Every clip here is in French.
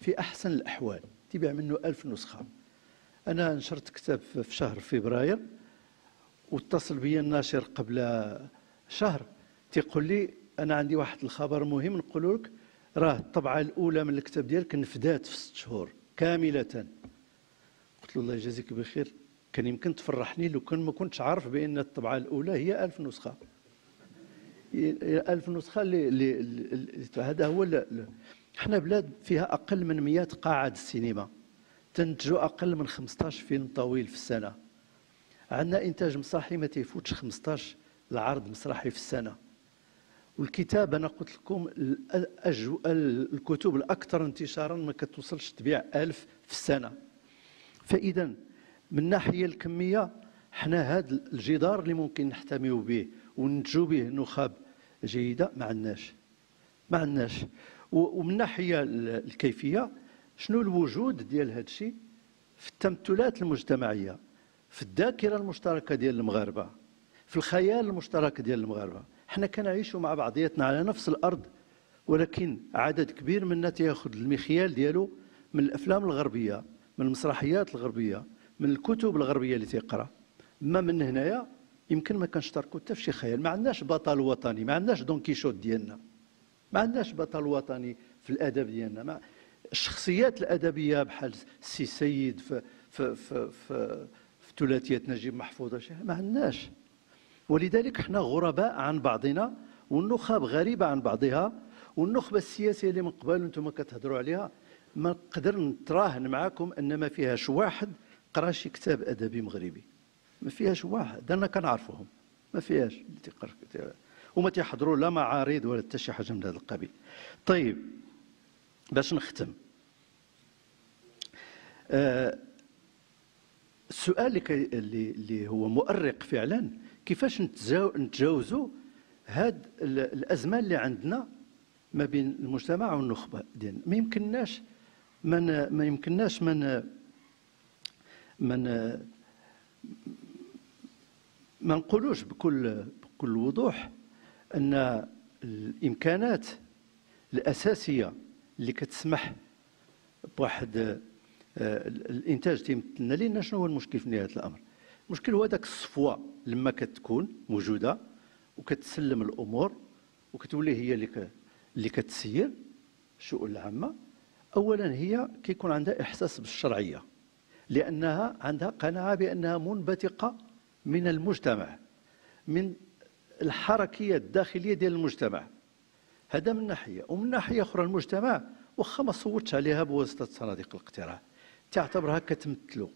في أحسن الأحوال تباع منه 1000 نسخة. أنا نشرت كتاب في شهر فبراير، واتصل بي الناشر قبل شهر تيقول لي أنا عندي واحد الخبر مهم نقول لك، راه الطبعة الأولى من الكتاب ديالك نفدات في 6 شهور كاملة. قلت له الله يجازيك بخير، كان يمكن تفرحني لو كان ما كنتش عارف بأن الطبعة الأولى هي 1000 نسخة. 1000 نسخة هذا هو. احنا بلاد فيها أقل من 100 قاعة السينما، تنتجوا أقل من 15 فيلم طويل في السنة. عندنا إنتاج مسرحي ما تيفوتش 15 العرض مسرحي في السنة. والكتاب أنا قلت لكم الكتب الأكثر انتشارا ما كتوصلش تبيع 1000 في السنة. فإذا من الناحية الكمية حنا هذا الجدار اللي ممكن نحتميو به وننتجوا به نخب جيدة ما عندناش. ومن الناحية الكيفية شنو الوجود ديال هذا الشيء في التمثلات المجتمعية، في الذاكرة المشتركة ديال المغاربة، في الخيال المشترك ديال المغاربة. حنا كنعيشوا مع بعضياتنا على نفس الأرض، ولكن عدد كبير منا تياخذ المخيال ديالو من الأفلام الغربية، من المسرحيات الغربية، من الكتب الغربية اللي تيقرا. ما من هنايا يمكن ما كنشتركوا حتى في شي خيال. ما عندناش بطل وطني، ما عندناش دون كيشوت ديالنا، ما عندناش بطل وطني في الادب ديالنا. الشخصيات الادبيه بحال السي سيد في ثلاثيه نجيب محفوظ ما عندناش. ولذلك احنا غرباء عن بعضنا، والنخب غريبه عن بعضها. والنخبه السياسيه اللي من قبل انتم كتهضروا عليها ما نقدر نتراهن معكم ان ما فيهاش واحد قرا شي كتاب ادبي مغربي، ما فيهاش واحد. انا كنعرفهم ما فيهاش اللي تيقرا وما تيحضروا لا معارض ولا حتى شي حاجه من هذا القبيل. طيب باش نختم، السؤال اللي هو مؤرق فعلا، كيفاش نتجاوزوا هاد الازمه اللي عندنا ما بين المجتمع والنخبه ديالنا. ما يمكنناش ما نقولوش بكل وضوح ان الامكانات الاساسيه اللي كتسمح بواحد الانتاج تيمثلنا لنا. شنو هو المشكل في نهايه الامر؟ المشكل هو داك الصفوه لما كتكون موجوده وكتسلم الامور وكتولي هي اللي كتسير الشؤون العامه. اولا هي كيكون عندها احساس بالشرعيه، لانها عندها قناعه بانها منبثقه من المجتمع، من الحركيه الداخليه ديال المجتمع. هذا من ناحيه. ومن ناحيه اخرى المجتمع واخا ما صوتش عليها بواسطه صناديق الاقتراع تعتبرها كتمثلو،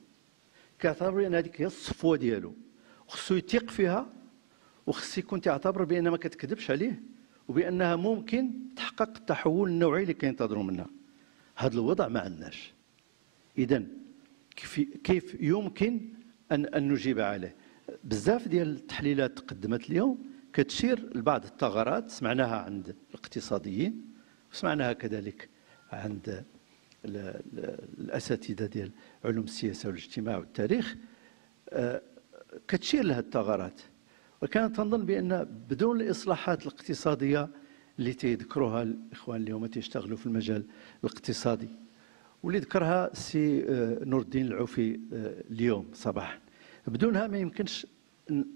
كيعتبر ان هذيك هي الصفوه ديالو، وخصو يثيق فيها، وخص يكون تعتبر بان ما كتكذبش عليه، وبانها ممكن تحقق التحول النوعي اللي كينتظروا منها. هذا الوضع ما عندناش. اذا كيف يمكن ان نجيب عليه؟ بزاف ديال التحليلات تقدمت اليوم كتشير لبعض الثغرات سمعناها عند الاقتصاديين وسمعناها كذلك عند الاساتذه ديال علوم السياسه والاجتماع والتاريخ. كتشير لهذه الثغرات، وكانت تنظن بان بدون الاصلاحات الاقتصاديه اللي تيذكروها الاخوان اللي هما تيشتغلوا في المجال الاقتصادي واللي ذكرها السي نور الدين العوفي اليوم صباحا، بدونها ما يمكنش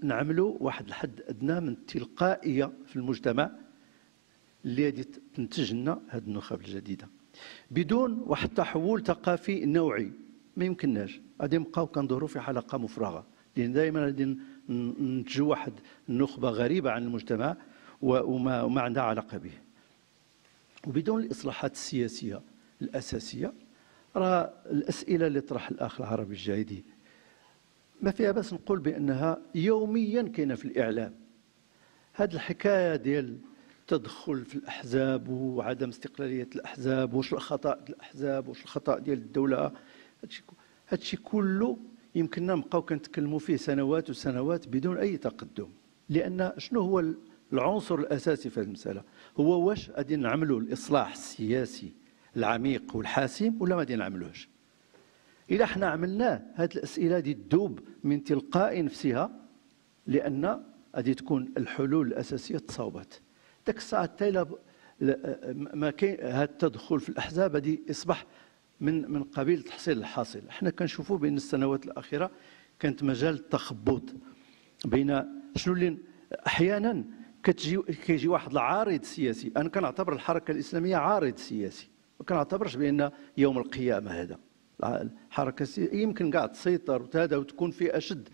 نعملوا واحد الحد ادنى من التلقائيه في المجتمع اللي غادي تنتج لنا هذه النخب الجديده. بدون واحد التحول ثقافي نوعي ما يمكنناش، غادي نبقاو كندوروا في حلقه مفرغه، لان دائما غادي ننتجوا واحد النخبه غريبه عن المجتمع وما عندها علاقه به. وبدون الاصلاحات السياسيه الاساسيه، راه الاسئله اللي طرح الاخ العربي الجايدي ما فيها بس نقول بانها يوميا كاينه في الاعلام. هذه الحكايه ديال التدخل في الاحزاب وعدم استقلاليه الاحزاب، واش الخطا الاحزاب واش الخطا ديال الدوله، هادشي كله يمكننا نبقاو كنتكلموا فيه سنوات وسنوات بدون اي تقدم. لان شنو هو العنصر الاساسي في هذه المساله؟ هو واش غادي نعملوا الاصلاح السياسي العميق والحاسم ولا ما غادي نعملوهش؟ الا حنا عملناه هذه الاسئله غادي تذوب من تلقاء نفسها، لان غادي تكون الحلول الاساسيه تصاوبات. داك الساعه حتى الا ما كاين هذا التدخل في الاحزاب هذه اصبح من قبيل تحصيل الحاصل. احنا كنشوفوا بين السنوات الاخيره كانت مجال التخبط بين شنو اللي احيانا كيجي واحد العارض سياسي. انا كنعتبر الحركه الاسلاميه عارض سياسي، ما كنعتبرش بان يوم القيامه هذا الحركه السياسيه يمكن كاع تسيطر وتهدى وتكون في اشد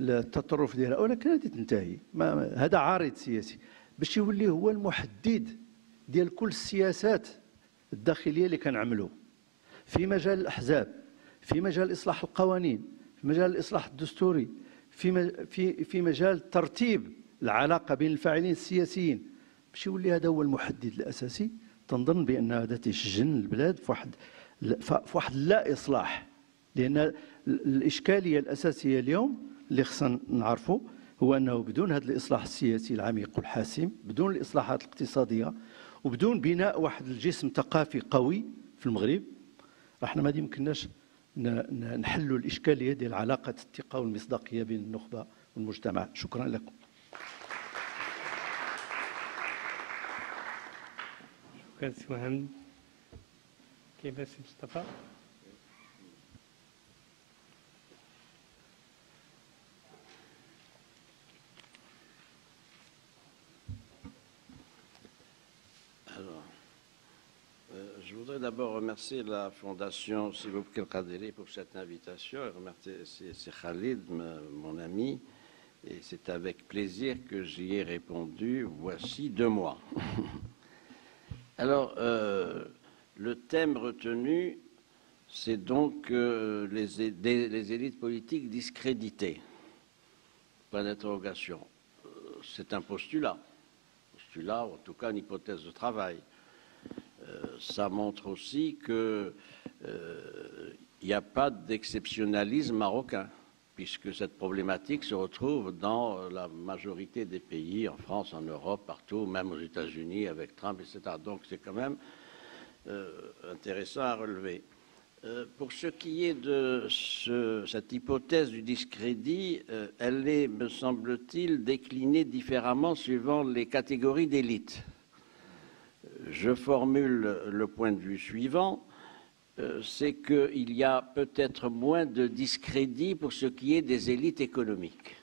التطرف ديالها، ولكن هذه تنتهي. هذا عارض سياسي باش يولي هو المحدد ديال كل السياسات الداخليه اللي كنعملوا في مجال الاحزاب، في مجال اصلاح القوانين، في مجال الاصلاح الدستوري، في مجال ترتيب العلاقه بين الفاعلين السياسيين، باش يولي هذا هو المحدد الاساسي. تنظن بان هذا تيسجن البلاد في واحد لا اصلاح. لان الاشكاليه الاساسيه اليوم اللي خصنا نعرفوا هو انه بدون هذا الاصلاح السياسي العميق والحاسم، بدون الاصلاحات الاقتصاديه، وبدون بناء واحد الجسم ثقافي قوي في المغرب، احنا ما يمكنناش نحلوا الاشكاليه ديال علاقه الثقه والمصداقيه بين النخبه والمجتمع. شكرا لكم. شكرا سي محمد. كيف سي مصطفى؟ Je voudrais d'abord remercier la Fondation Sibou Bekir Kaderi pour cette invitation et remercier Khalid, mon ami. Et c'est avec plaisir que j'y ai répondu voici 2 mois. Alors, le thème retenu, c'est donc les élites politiques discréditées. Point d'interrogation. C'est un postulat, ou en tout cas une hypothèse de travail. Ça montre aussi qu'il n'y a pas d'exceptionnalisme marocain, puisque cette problématique se retrouve dans la majorité des pays, en France, en Europe, partout, même aux États-Unis, avec Trump, etc. Donc c'est quand même intéressant à relever. Pour ce qui est de cette hypothèse du discrédit, elle est, me semble-t-il, déclinée différemment suivant les catégories d'élite. Je formule le point de vue suivant, c'est qu'il y a peut-être moins de discrédit pour ce qui est des élites économiques.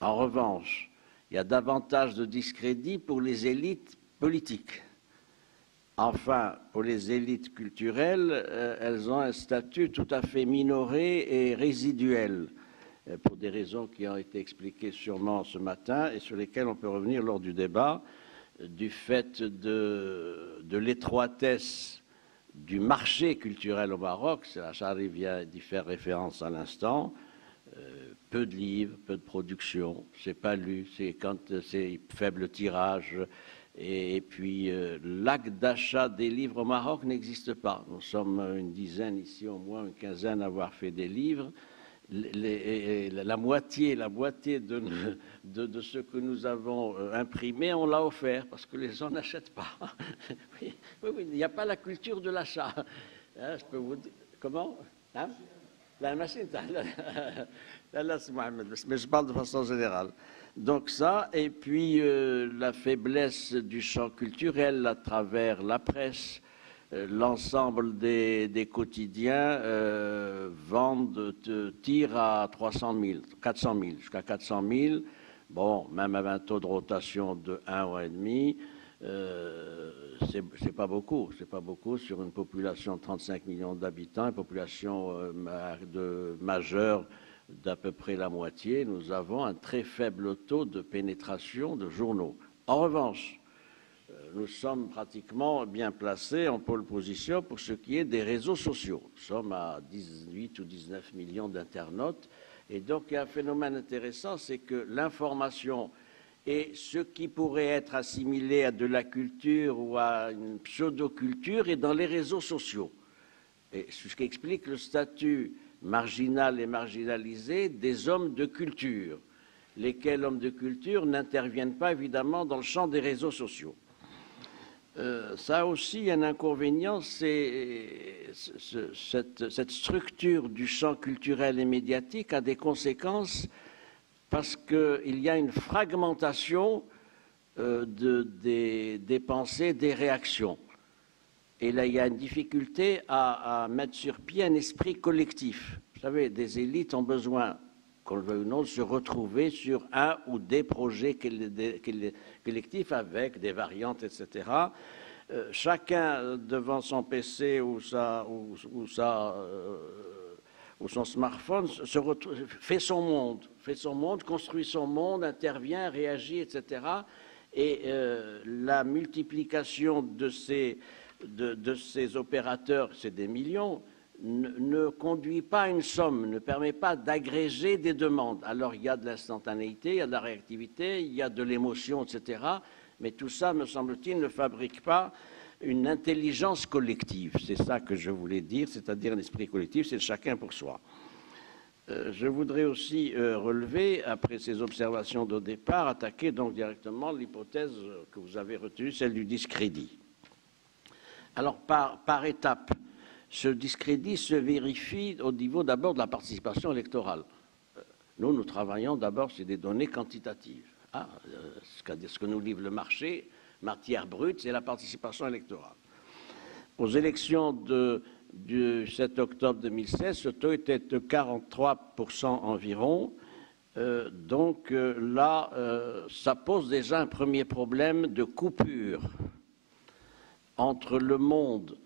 En revanche, il y a davantage de discrédit pour les élites politiques. Enfin, pour les élites culturelles, elles ont un statut tout à fait minoré et résiduel, pour des raisons qui ont été expliquées sûrement ce matin et sur lesquelles on peut revenir lors du débat, du fait de l'étroitesse du marché culturel au Maroc. Charlie vient d'y faire référence à l'instant. Peu de livres, peu de production, c'est pas lu, c'est faible tirage. Et puis l'acte d'achat des livres au Maroc n'existe pas. Nous sommes une dizaine ici, au moins une quinzaine à avoir fait des livres. La moitié de ce que nous avons imprimé, on l'a offert parce que les gens n'achètent pas. Oui, il n'y a pas la culture de l'achat. Hein, je peux vous dire. Comment hein? La machine, là, c'est Mohamed, mais je parle de façon générale. Donc ça, et puis la faiblesse du champ culturel à travers la presse. L'ensemble des quotidiens tirent à 300 000, 400 000, jusqu'à 400 000. Bon, même avec un taux de rotation de 1 ou 1,5, c'est pas beaucoup. C'est pas beaucoup sur une population de 35 millions d'habitants, une population majeure d'à peu près la moitié. Nous avons un très faible taux de pénétration de journaux. En revanche, nous sommes pratiquement bien placés en pole position pour ce qui est des réseaux sociaux. Nous sommes à 18 ou 19 millions d'internautes. Et donc, il y a un phénomène intéressant, c'est que l'information et ce qui pourrait être assimilé à de la culture ou à une pseudo-culture est dans les réseaux sociaux. Et ce qui explique le statut marginal et marginalisé des hommes de culture, lesquels hommes de culture n'interviennent pas évidemment dans le champ des réseaux sociaux. Ça a aussi un inconvénient, c'est cette structure du champ culturel et médiatique a des conséquences parce qu'il y a une fragmentation des pensées, des réactions. Et là, il y a une difficulté à mettre sur pied un esprit collectif. Vous savez, des élites ont besoin, qu'on le veuille ou non, de se retrouver sur un ou des projets collectifs avec des variantes, etc. Chacun devant son PC ou son smartphone fait son monde, construit son monde, intervient, réagit, etc. Et la multiplication de ces opérateurs, c'est des millions, ne conduit pas à une somme, ne permet pas d'agréger des demandes. Alors il y a de l'instantanéité, il y a de la réactivité, il y a de l'émotion, etc. Mais tout ça, me semble-t-il, ne fabrique pas une intelligence collective. C'est ça que je voulais dire, c'est-à-dire un esprit collectif, c'est chacun pour soi. Je voudrais aussi relever, après ces observations de départ, attaquer donc directement l'hypothèse que vous avez retenue, celle du discrédit. Alors, par étapes, ce discrédit se vérifie au niveau d'abord de la participation électorale. Nous travaillons d'abord sur des données quantitatives. Ce que nous livre le marché, matière brute, c'est la participation électorale. Aux élections du 7 octobre 2016, ce taux était de 43% environ. Donc là, ça pose déjà un premier problème de coupure entre le monde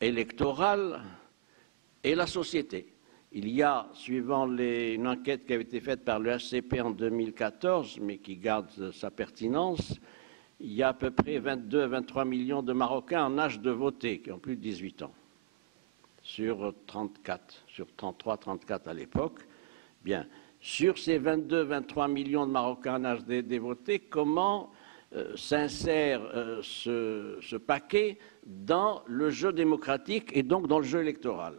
électoral et la société. Il y a, suivant une enquête qui avait été faite par le HCP en 2014, mais qui garde sa pertinence, il y a à peu près 22 à 23 millions de Marocains en âge de voter, qui ont plus de 18 ans, sur 33, 34 à l'époque. Bien, sur ces 22, 23 millions de Marocains en âge de voter, comment s'insère ce paquet dans le jeu démocratique et donc dans le jeu électoral?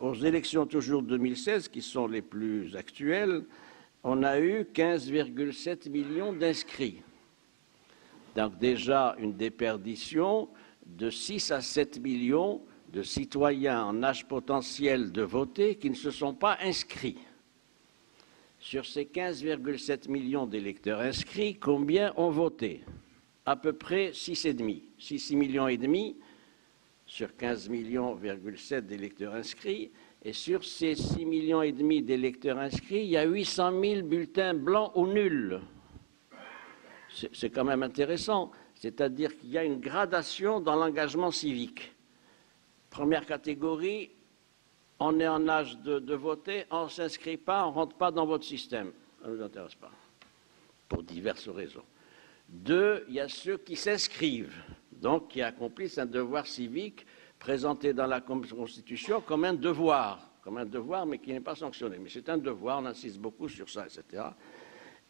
Aux élections toujours 2016, qui sont les plus actuelles, on a eu 15,7 millions d'inscrits. Donc déjà une déperdition de 6 à 7 millions de citoyens en âge potentiel de voter qui ne se sont pas inscrits. Sur ces 15,7 millions d'électeurs inscrits, combien ont voté? À peu près 6,5 millions et demi sur 15,7 millions d'électeurs inscrits. Et sur ces 6,5 millions d'électeurs inscrits, il y a 800 000 bulletins blancs ou nuls. C'est quand même intéressant. C'est-à-dire qu'il y a une gradation dans l'engagement civique. Première catégorie, on est en âge de voter, on ne s'inscrit pas, on ne rentre pas dans votre système. Ça ne nous intéresse pas, pour diverses raisons. 2, il y a ceux qui s'inscrivent, donc qui accomplissent un devoir civique présenté dans la Constitution comme un devoir, mais qui n'est pas sanctionné. Mais c'est un devoir, on insiste beaucoup sur ça, etc.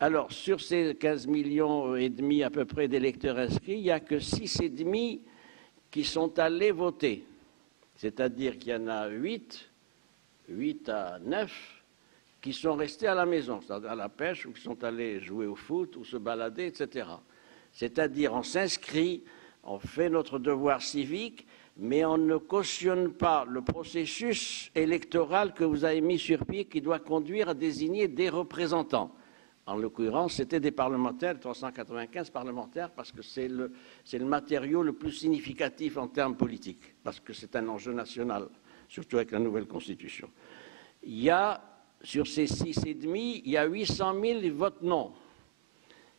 Alors, sur ces 15 millions et demi à peu près d'électeurs inscrits, il n'y a que 6,5 qui sont allés voter. C'est-à-dire qu'il y en a 8 à 9 qui sont restés à la maison, c'est-à-dire à la pêche, ou qui sont allés jouer au foot, ou se balader, etc. C'est-à-dire on s'inscrit, on fait notre devoir civique, mais on ne cautionne pas le processus électoral que vous avez mis sur pied qui doit conduire à désigner des représentants. En l'occurrence, c'était des parlementaires, 395 parlementaires, parce que c'est le matériau le plus significatif en termes politiques, parce que c'est un enjeu national, surtout avec la nouvelle Constitution. Il y a, sur ces 6,5, il y a 800 000 qui votent non.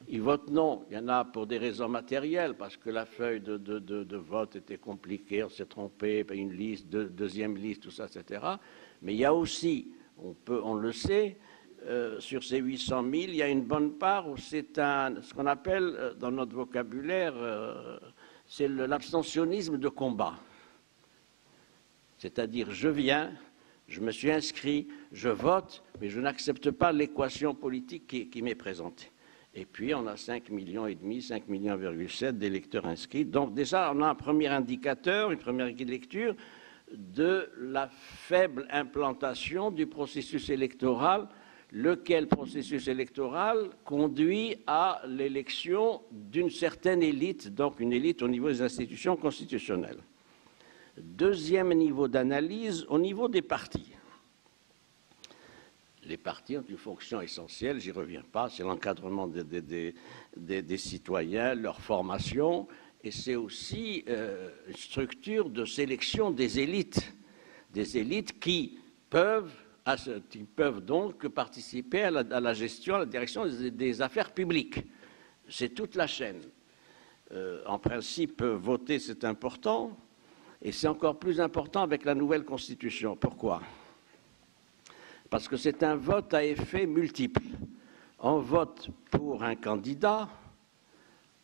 Ils votent non, il y en a pour des raisons matérielles, parce que la feuille de vote était compliquée, on s'est trompé, une liste, deuxième liste, tout ça, etc. Mais il y a aussi, on le sait, sur ces 800 000, il y a une bonne part où c'est ce qu'on appelle dans notre vocabulaire, c'est l'abstentionnisme de combat. C'est-à-dire, je viens, je me suis inscrit, je vote, mais je n'accepte pas l'équation politique qui m'est présentée. Et puis, on a 5,5 millions, 5,7 millions d'électeurs inscrits. Donc déjà, on a un premier indicateur, une première lecture de la faible implantation du processus électoral, lequel processus électoral conduit à l'élection d'une certaine élite, donc une élite au niveau des institutions constitutionnelles. Deuxième niveau d'analyse, au niveau des partis. Les partis ont une fonction essentielle, j'y reviens pas, c'est l'encadrement des citoyens, leur formation, et c'est aussi une structure de sélection des élites qui peuvent donc participer à la gestion, à la direction des affaires publiques. C'est toute la chaîne. En principe, voter, c'est important, et c'est encore plus important avec la nouvelle Constitution. Pourquoi ? Parce que c'est un vote à effet multiple. On vote pour un candidat,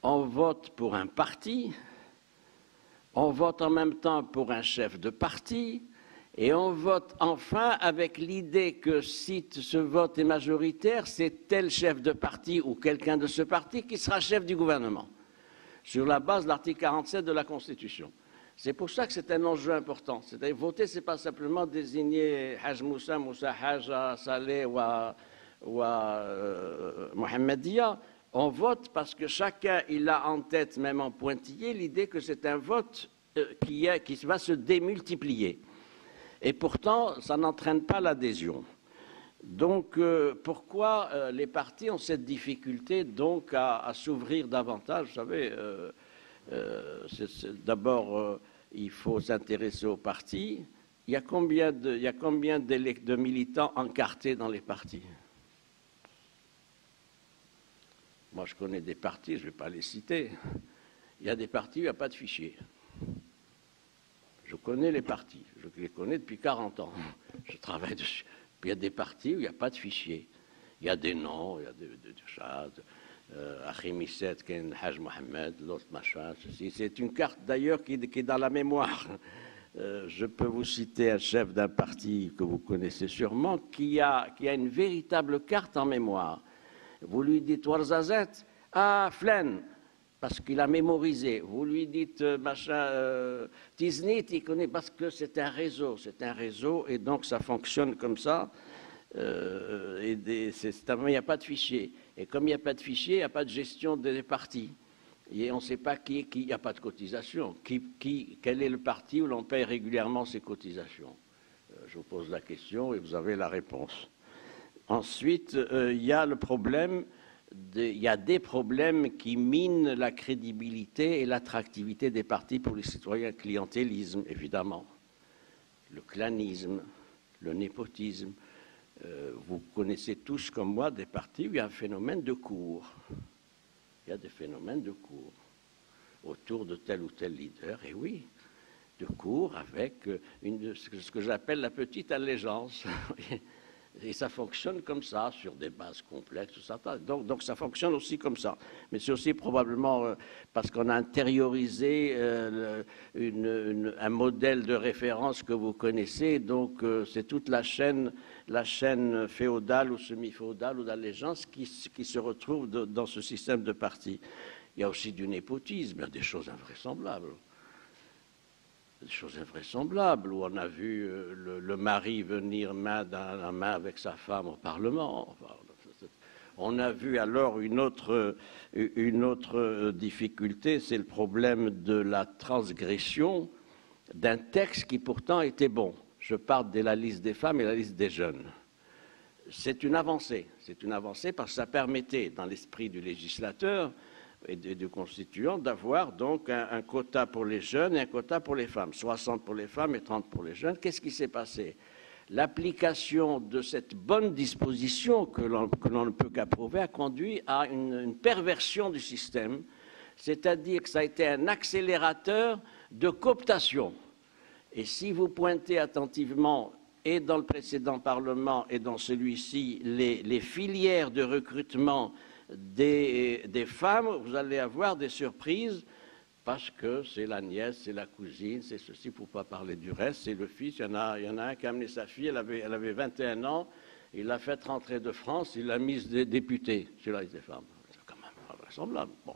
on vote pour un parti, on vote en même temps pour un chef de parti, et on vote enfin avec l'idée que si ce vote est majoritaire, c'est tel chef de parti ou quelqu'un de ce parti qui sera chef du gouvernement, sur la base de l'article 47 de la Constitution. C'est pour ça que c'est un enjeu important. C'est-à-dire voter, ce n'est pas simplement désigner Haj Moussa, Moussa Haj, Saleh ou Mohamedia. On vote parce que chacun, il a en tête, même en pointillé, l'idée que c'est un vote qui va se démultiplier. Et pourtant, ça n'entraîne pas l'adhésion. Donc, pourquoi les partis ont cette difficulté donc à s'ouvrir davantage? Vous savez, d'abord, il faut s'intéresser aux partis. Il y a combien de militants encartés dans les partis? Moi, je connais des partis, je ne vais pas les citer. Il y a des partis où il n'y a pas de fichier. Je connais les partis, je les connais depuis 40 ans. Je travaille dessus. Puis il y a des partis où il n'y a pas de fichier. Il y a des noms, il y a des chats. Akhimisset, Ken Haj Mohamed, l'autre machin, ceci. C'est une carte d'ailleurs qui est dans la mémoire. Je peux vous citer un chef d'un parti que vous connaissez sûrement qui a une véritable carte en mémoire. Vous lui dites Ouarzazet, ah, Flen, parce qu'il a mémorisé. Vous lui dites machin, Tiznit, il connaît parce que c'est un réseau, et donc ça fonctionne comme ça. Il n'y a pas de fichier. Et comme il n'y a pas de fichier, il n'y a pas de gestion des partis. Et on ne sait pas qui, il n'y a pas de cotisation. Quel est le parti où l'on paye régulièrement ses cotisations? Je vous pose la question et vous avez la réponse. Ensuite, il y a le problème, il y a des problèmes qui minent la crédibilité et l'attractivité des partis pour les citoyens. Le clientélisme, évidemment, le clanisme, le népotisme. Vous connaissez tous comme moi des partis où il y a un phénomène de cour. Il y a des phénomènes de cour autour de tel ou tel leader, et oui, de cour avec ce que j'appelle la petite allégeance. Et ça fonctionne comme ça, sur des bases complexes, tout ça. Donc ça fonctionne aussi comme ça. Mais c'est aussi probablement parce qu'on a intériorisé un modèle de référence que vous connaissez. Donc c'est toute la chaîne féodale ou semi-féodale ou d'allégeance qui se retrouve dans ce système de partis. Il y a aussi du népotisme, il y a des choses invraisemblables. Des choses invraisemblables, où on a vu le mari venir main dans la main avec sa femme au Parlement. On a vu alors une autre difficulté, c'est le problème de la transgression d'un texte qui pourtant était bon. Je parle de la liste des femmes et la liste des jeunes. C'est une avancée parce que ça permettait, dans l'esprit du législateur et du constituant, d'avoir donc un quota pour les jeunes et un quota pour les femmes, 60 pour les femmes et 30 pour les jeunes. Qu'est-ce qui s'est passé? L'application de cette bonne disposition que l'on ne peut qu'approuver a conduit à une perversion du système, c'est-à-dire que ça a été un accélérateur de cooptation. Et si vous pointez attentivement, et dans le précédent Parlement et dans celui-ci, les filières de recrutement des femmes, vous allez avoir des surprises parce que c'est la nièce, c'est la cousine, c'est ceci, pour ne pas parler du reste, c'est le fils. Il y en a un qui a amené sa fille, elle avait 21 ans, il l'a fait rentrer de France, il l'a mise députée sur la liste des femmes. C'est quand même invraisemblable. Bon.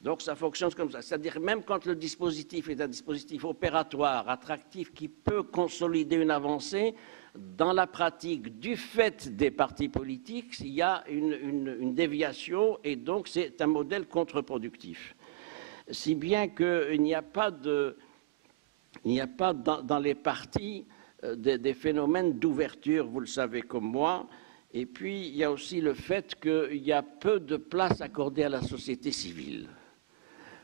Donc ça fonctionne comme ça. C'est-à-dire même quand le dispositif est un dispositif opératoire, attractif, qui peut consolider une avancée, dans la pratique, du fait des partis politiques, il y a une déviation et donc c'est un modèle contre-productif. Si bien qu'il n'y a pas dans les partis des phénomènes d'ouverture, vous le savez comme moi, Et puis, il y a aussi le fait qu'il y a peu de place accordée à la société civile.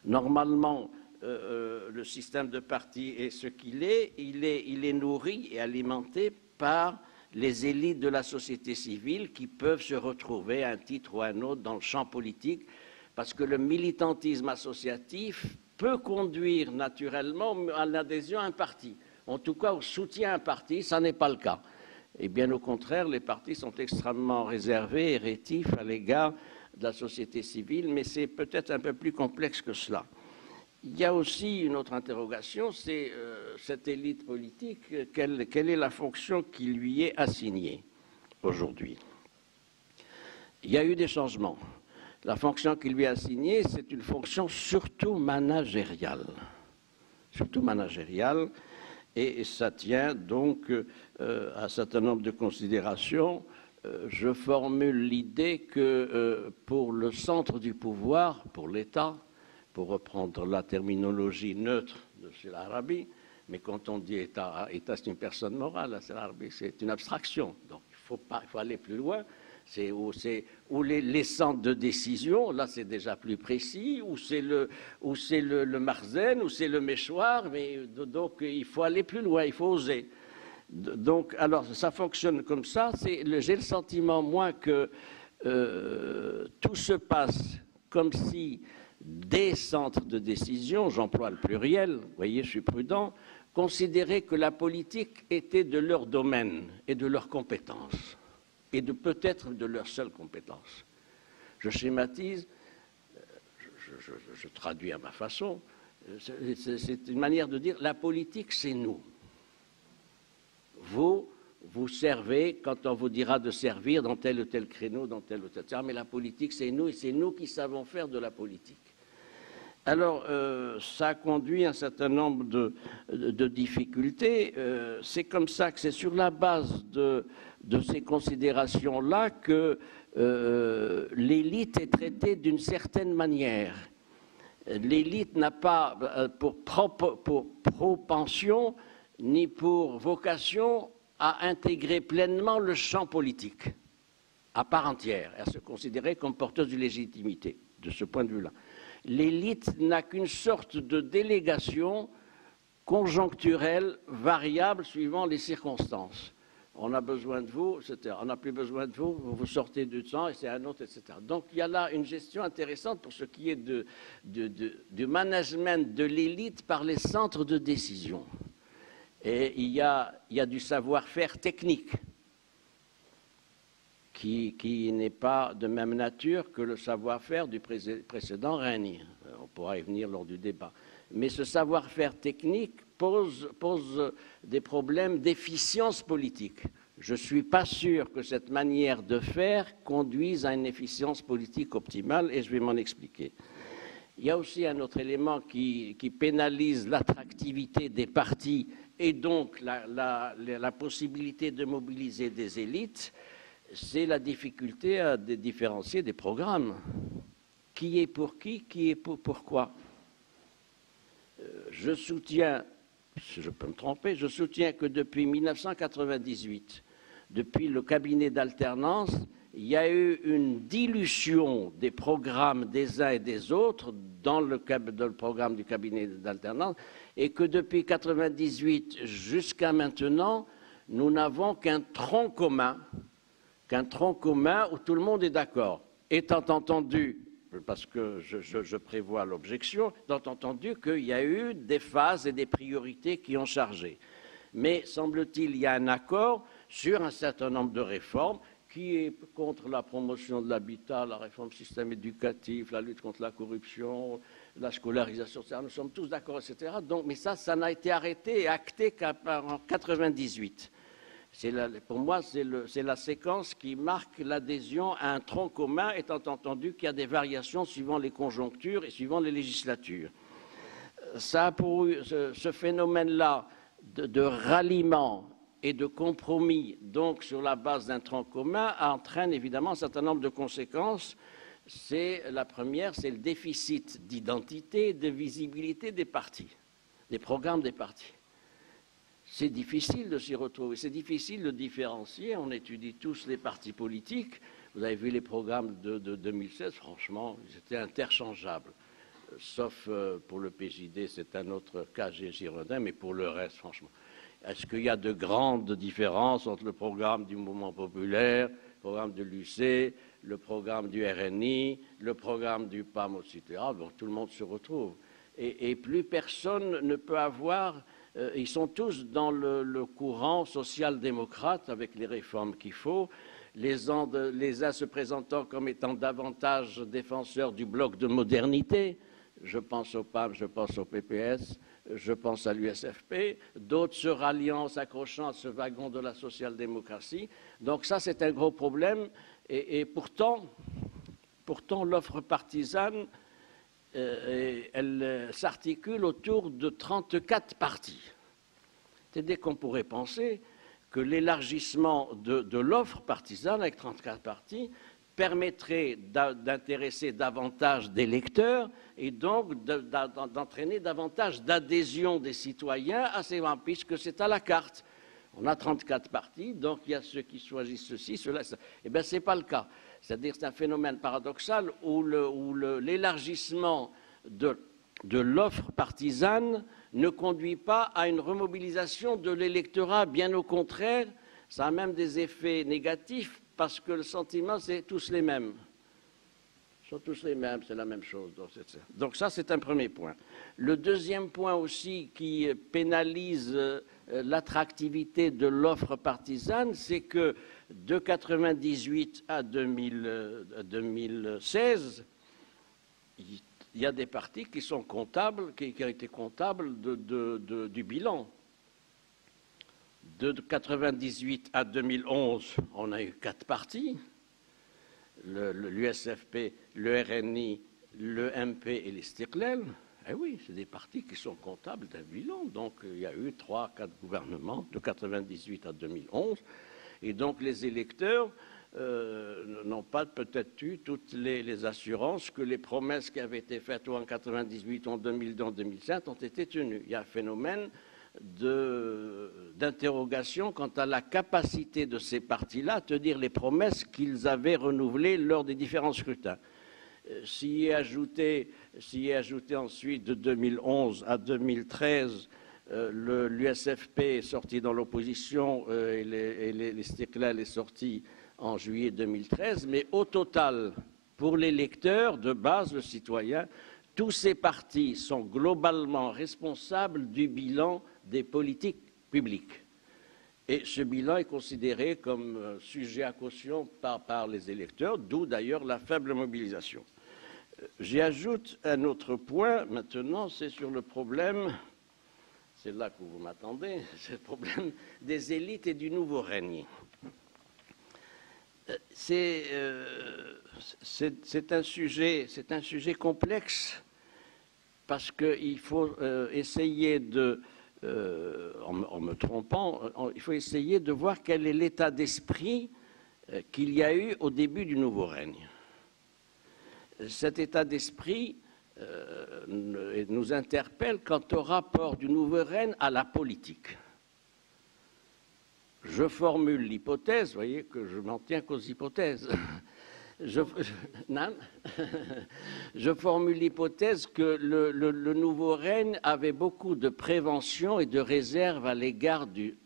Normalement, le système de partis est ce qu'il est. Il est nourri et alimenté par les élites de la société civile qui peuvent se retrouver à un titre ou à un autre dans le champ politique, parce que le militantisme associatif peut conduire naturellement à l'adhésion à un parti, en tout cas au soutien à un parti. Ça n'est pas le cas. Et bien au contraire, les partis sont extrêmement réservés et rétifs à l'égard de la société civile, mais c'est peut-être un peu plus complexe que cela. Il y a aussi une autre interrogation, c'est cette élite politique, quelle est la fonction qui lui est assignée aujourd'hui? Il y a eu des changements. La fonction qui lui est assignée, c'est une fonction surtout managériale. Surtout managériale, et ça tient donc à un certain nombre de considérations. Je formule l'idée que pour le centre du pouvoir, pour l'État, pour reprendre la terminologie neutre de Sir Arabi, mais quand on dit État, c'est une personne morale, Sir Arabi, c'est une abstraction. Donc il faut aller plus loin. C'est où les centres de décision, là c'est déjà plus précis, où c'est le Marzen, où c'est le Méchoir, mais donc il faut aller plus loin, il faut oser. Donc, alors ça fonctionne comme ça. J'ai le sentiment, moi, que tout se passe comme si des centres de décision, j'emploie le pluriel, vous voyez, je suis prudent, considéraient que la politique était de leur domaine et de leurs compétences, et peut-être de leur seule compétence. Je schématise, je traduis à ma façon, c'est une manière de dire, la politique, c'est nous. Vous servez quand on vous dira de servir dans tel ou tel créneau, dans tel ou tel... Mais la politique, c'est nous, et c'est nous qui savons faire de la politique. Alors, ça a conduit un certain nombre de difficultés. C'est comme ça que c'est sur la base de ces considérations-là que l'élite est traitée d'une certaine manière. L'élite n'a pas pour propension ni pour vocation à intégrer pleinement le champ politique à part entière, à se considérer comme porteuse de légitimité, de ce point de vue-là. L'élite n'a qu'une sorte de délégation conjoncturelle, variable, suivant les circonstances. On a besoin de vous, etc. On n'a plus besoin de vous, vous sortez du sang et c'est un autre, etc. Donc il y a là une gestion intéressante pour ce qui est du management de l'élite par les centres de décision. Et il y a du savoir-faire technique qui n'est pas de même nature que le savoir-faire du précédent règne. On pourra y venir lors du débat. Mais ce savoir-faire technique pose des problèmes d'efficience politique. Je ne suis pas sûr que cette manière de faire conduise à une efficience politique optimale, et je vais m'en expliquer. Il y a aussi un autre élément qui pénalise l'attractivité des partis et donc la possibilité de mobiliser des élites, c'est la difficulté à différencier des programmes. Qui est pour qui est pour pourquoi? Je soutiens, si je peux me tromper, je soutiens que depuis 1998, depuis le cabinet d'alternance, il y a eu une dilution des programmes des uns et des autres dans le programme du cabinet d'alternance, et que depuis 1998 jusqu'à maintenant, nous n'avons qu'un tronc commun où tout le monde est d'accord, étant entendu, parce que je prévois l'objection, étant entendu qu'il y a eu des phases et des priorités qui ont chargé. Mais, semble-t-il, il y a un accord sur un certain nombre de réformes qui est contre la promotion de l'habitat, la réforme du système éducatif, la lutte contre la corruption, la scolarisation, etc. Nous sommes tous d'accord, etc. Donc, mais ça n'a été arrêté et acté qu'en 1998. Pour moi, c'est la séquence qui marque l'adhésion à un tronc commun, étant entendu qu'il y a des variations suivant les conjonctures et suivant les législatures. Ça a pour ce phénomène-là de ralliement et de compromis, donc sur la base d'un tronc commun, entraîne évidemment un certain nombre de conséquences. La première, c'est le déficit d'identité et de visibilité des partis, des programmes des partis. c'est difficile de s'y retrouver, c'est difficile de différencier. On étudie tous les partis politiques. Vous avez vu les programmes de 2016, franchement, ils étaient interchangeables. Sauf pour le PJD, c'est un autre cas girondin, mais pour le reste, franchement. Est-ce qu'il y a de grandes différences entre le programme du mouvement populaire, le programme de l'UC, le programme du RNI, le programme du PAM, etc. Bon, tout le monde se retrouve. Et plus personne ne peut avoir... ils sont tous dans le courant social-démocrate avec les réformes qu'il faut. Les uns se présentant comme étant davantage défenseurs du bloc de modernité. Je pense au PAM, je pense au PPS, je pense à l'USFP. D'autres se ralliant, s'accrochant à ce wagon de la social-démocratie. Donc ça, c'est un gros problème. Et pourtant l'offre partisane, elle s'articule autour de 34 partis. C'est-à-dire qu'on pourrait penser que l'élargissement de l'offre partisane avec 34 partis permettrait d'intéresser davantage d'électeurs et donc d'entraîner davantage d'adhésion des citoyens à ces rangs, puisque c'est à la carte. On a 34 partis, donc il y a ceux qui choisissent ceci, cela. Eh bien, ce n'est pas le cas. C'est-à-dire que c'est un phénomène paradoxal où l'élargissement de l'offre partisane ne conduit pas à une remobilisation de l'électorat. Bien au contraire, ça a même des effets négatifs parce que le sentiment, c'est tous les mêmes. Ils sont tous les mêmes, c'est la même chose. Donc ça, c'est un premier point. Le deuxième point aussi qui pénalise l'attractivité de l'offre partisane, c'est que de 1998 à 2016, il y a des partis qui sont comptables, qui ont été comptables du bilan. De 1998 à 2011, on a eu 4 partis. L'USFP, le RNI, le MP et l'Istiqlal. Eh oui, c'est des partis qui sont comptables d'un bilan. Donc, il y a eu 3-4 gouvernements de 1998 à 2011. Et donc, les électeurs n'ont pas peut-être eu toutes les assurances que les promesses qui avaient été faites en 1998, en 2002, en 2007 ont été tenues. Il y a un phénomène d'interrogation quant à la capacité de ces partis-là à tenir les promesses qu'ils avaient renouvelées lors des différents scrutins. S'y est ajouté ensuite de 2011 à 2013 l'USFP est sorti dans l'opposition et l'Istiqlal est sorti en juillet 2013, mais au total, pour les lecteurs de base, le citoyen, tous ces partis sont globalement responsables du bilan des politiques publiques. Et ce bilan est considéré comme sujet à caution par les électeurs, d'où d'ailleurs la faible mobilisation. J'y ajoute un autre point maintenant, c'est sur le problème, c'est là que vous m'attendez, c'est le problème des élites et du nouveau règne. C'est un sujet complexe parce qu'il faut essayer de, en me trompant, il faut essayer de voir quel est l'état d'esprit qu'il y a eu au début du nouveau règne. Cet état d'esprit nous interpelle quant au rapport du nouveau règne à la politique. Je formule l'hypothèse, vous voyez que je m'en tiens qu'aux hypothèses. Je formule l'hypothèse que le nouveau règne avait beaucoup de prévention et de réserve à l'égard du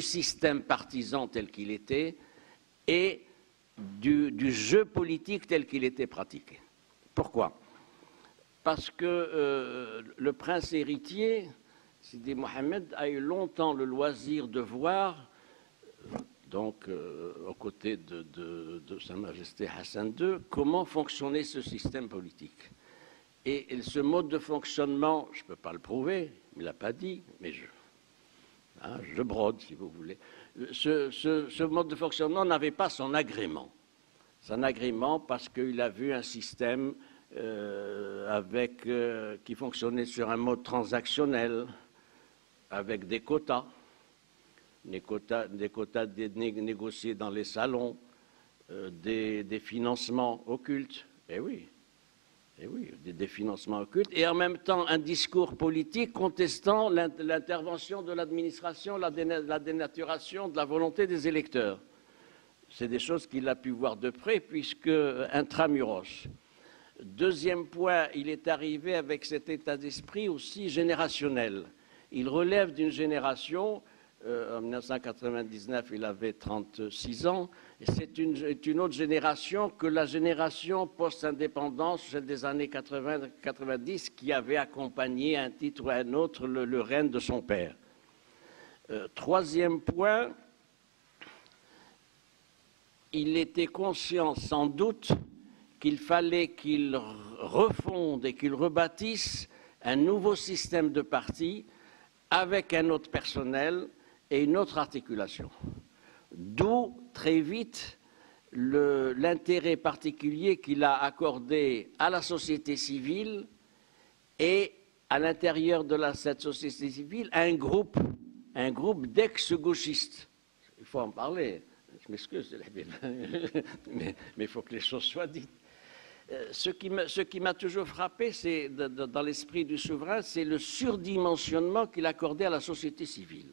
système partisan tel qu'il était et du jeu politique tel qu'il était pratiqué. Pourquoi? Parce que le prince héritier, Sidi Mohamed, a eu longtemps le loisir de voir, donc aux côtés de Sa Majesté Hassan II, comment fonctionnait ce système politique. Et ce mode de fonctionnement, je ne peux pas le prouver, il ne l'a pas dit, mais je brode si vous voulez. Ce mode de fonctionnement n'avait pas son agrément. Son agrément parce qu'il a vu un système qui fonctionnait sur un mode transactionnel, avec des quotas négociés dans les salons, des financements occultes. Eh oui, Et oui, des financements occultes, et en même temps un discours politique contestant l'intervention de l'administration, la dénaturation de la volonté des électeurs. C'est des choses qu'il a pu voir de près, puisque intramuros. Deuxième point, il est arrivé avec cet état d'esprit aussi générationnel. Il relève d'une génération, en 1999, il avait 36 ans, c'est une autre génération que la génération post-indépendance, celle des années 80-90, qui avait accompagné à un titre ou à un autre le règne de son père. Troisième point, il était conscient sans doute qu'il fallait qu'il refonde et qu'il rebâtisse un nouveau système de parti avec un autre personnel et une autre articulation. D'où très vite l'intérêt particulier qu'il a accordé à la société civile et à l'intérieur de cette société civile un groupe d'ex-gauchistes. Il faut en parler. Je m'excuse, mais il faut que les choses soient dites. Ce qui m'a toujours frappé, c'est dans l'esprit du souverain, c'est le surdimensionnement qu'il accordait à la société civile.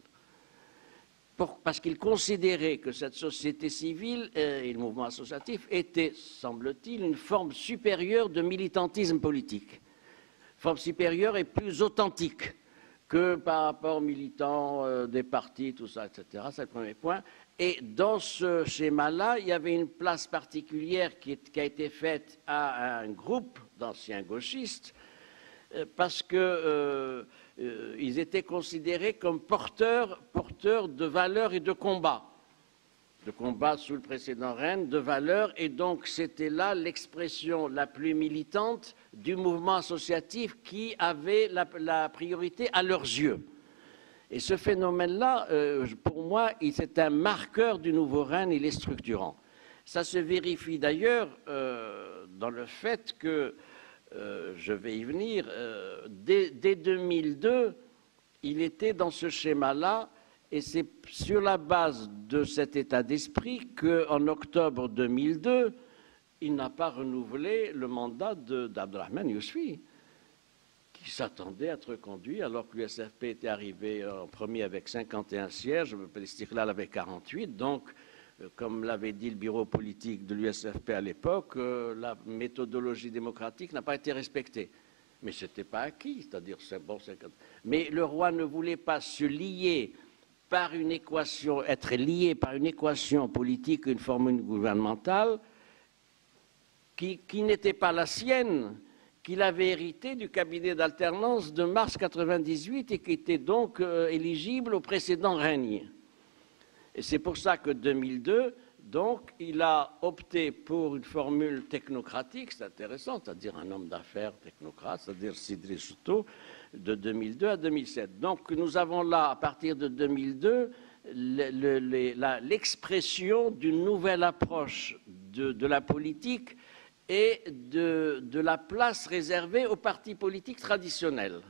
Parce qu'il considérait que cette société civile et le mouvement associatif étaient, semble-t-il, une forme supérieure de militantisme politique. Forme supérieure et plus authentique que par rapport aux militants des partis, tout ça, etc. C'est le premier point. Et dans ce schéma-là, il y avait une place particulière qui a été faite à un groupe d'anciens gauchistes parce que ils étaient considérés comme porteurs de valeurs et de combats sous le précédent règne, de valeurs, et donc c'était là l'expression la plus militante du mouvement associatif qui avait la priorité à leurs yeux. Et ce phénomène-là, pour moi, c'est un marqueur du nouveau règne, il est structurant. Ça se vérifie d'ailleurs dans le fait que, je vais y venir, dès 2002, il était dans ce schéma-là, et c'est sur la base de cet état d'esprit qu'en octobre 2002, il n'a pas renouvelé le mandat d'Abdelrahman Yousfi, qui s'attendait à être reconduit, alors que l'USFP était arrivé en premier avec 51 sièges, l'Istiqlal avait 48, donc, comme l'avait dit le bureau politique de l'USFP à l'époque, la méthodologie démocratique n'a pas été respectée. Mais ce n'était pas acquis, c'est-à-dire, c'est bon, mais le roi ne voulait pas se lier par une équation, être lié par une équation politique, une formule gouvernementale, qui n'était pas la sienne, qu'il avait hérité du cabinet d'alternance de mars 98 et qui était donc éligible au précédent règne. Et c'est pour ça que 2002, donc, il a opté pour une formule technocratique, c'est intéressant, c'est-à-dire un homme d'affaires technocrate, c'est-à-dire Sidri Souto, de 2002 à 2007. Donc, nous avons là, à partir de 2002, l'expression d'une nouvelle approche de la politique et de la place réservée aux partis politiques traditionnels.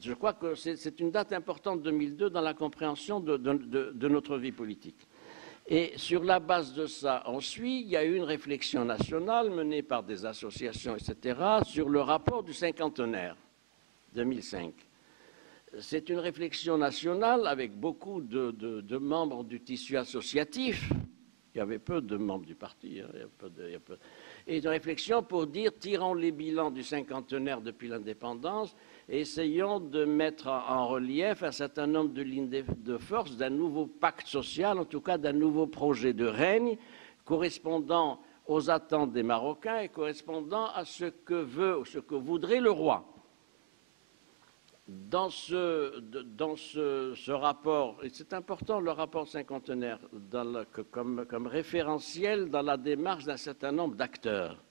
Je crois que c'est une date importante, 2002, dans la compréhension de notre vie politique. Et sur la base de ça, ensuite, il y a eu une réflexion nationale menée par des associations, etc., sur le rapport du cinquantenaire, 2005. C'est une réflexion nationale avec beaucoup de membres du tissu associatif. Il y avait peu de membres du parti. Et une réflexion pour dire, tirons les bilans du cinquantenaire depuis l'indépendance et essayons de mettre en relief un certain nombre de lignes de force d'un nouveau pacte social, en tout cas d'un nouveau projet de règne, correspondant aux attentes des Marocains et correspondant à ce que veut ou ce que voudrait le roi. Dans ce rapport, et c'est important le rapport cinquantenaire comme référentiel dans la démarche d'un certain nombre d'acteurs,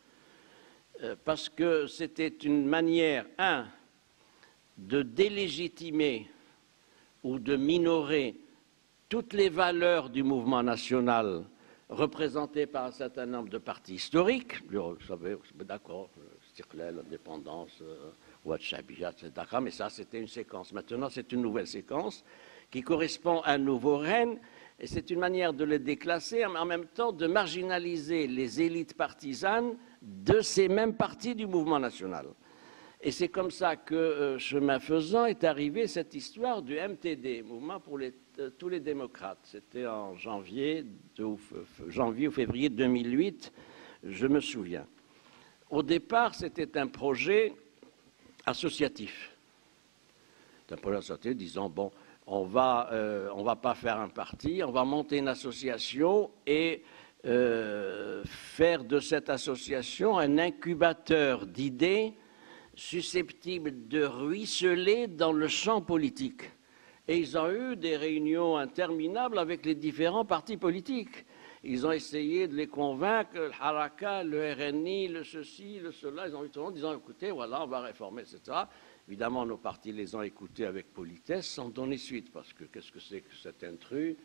parce que c'était une manière, de délégitimer ou de minorer toutes les valeurs du mouvement national représentées par un certain nombre de partis historiques, vous savez, d'accord, Istiqlal, l'indépendance, Ouad-Chabia, etc. Mais ça, c'était une séquence. Maintenant, c'est une nouvelle séquence qui correspond à un nouveau règne Et c'est une manière de les déclasser, mais en même temps de marginaliser les élites partisanes de ces mêmes partis du mouvement national. Et c'est comme ça que, chemin faisant, est arrivée cette histoire du MTD, Mouvement pour tous les démocrates. C'était en janvier ou février 2008, je me souviens. Au départ, c'était un projet associatif. C'est un projet associatif disant, bon, on va pas faire un parti, on va monter une association et faire de cette association un incubateur d'idées susceptibles de ruisseler dans le champ politique. Et ils ont eu des réunions interminables avec les différents partis politiques. Ils ont essayé de les convaincre, le Haraka, le RNI, le ceci, le cela. Ils ont eu tout le monde disant, écoutez, voilà, on va réformer, etc. Évidemment, nos partis les ont écoutés avec politesse, sans donner suite, parce que qu'est-ce que c'est que cet intrus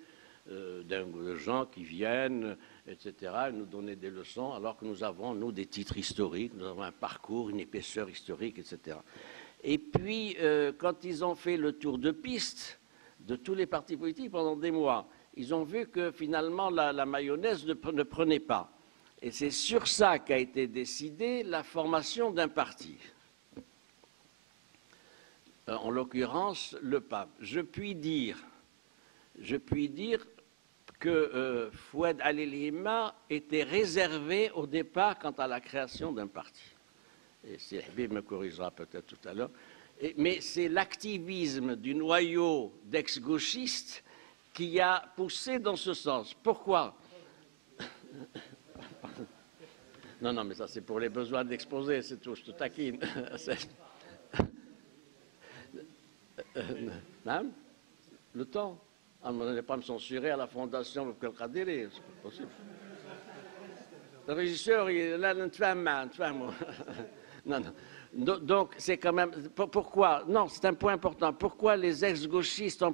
de gens qui viennent, etc., nous donner des leçons, alors que nous avons, nous, des titres historiques, nous avons un parcours, une épaisseur historique, etc. Et puis, quand ils ont fait le tour de piste de tous les partis politiques pendant des mois, ils ont vu que finalement la mayonnaise ne prenait pas. Et c'est sur ça qu'a été décidée la formation d'un parti. En l'occurrence, le pape. Je puis dire que Fouad al-Himma était réservé au départ quant à la création d'un parti. Et si Habib me corrigera peut-être tout à l'heure. Mais c'est l'activisme du noyau d'ex-gauchistes qui a poussé dans ce sens. Pourquoi? Non, mais ça c'est pour les besoins d'exposer, c'est tout, je te taquine. Le temps. On n'allait pas me censurer à la fondation pour le Kadiri, c'est pas possible. Le régisseur, il est là, non. Donc, c'est quand même. Pourquoi? Non, c'est un point important. Pourquoi les ex-gauchistes ont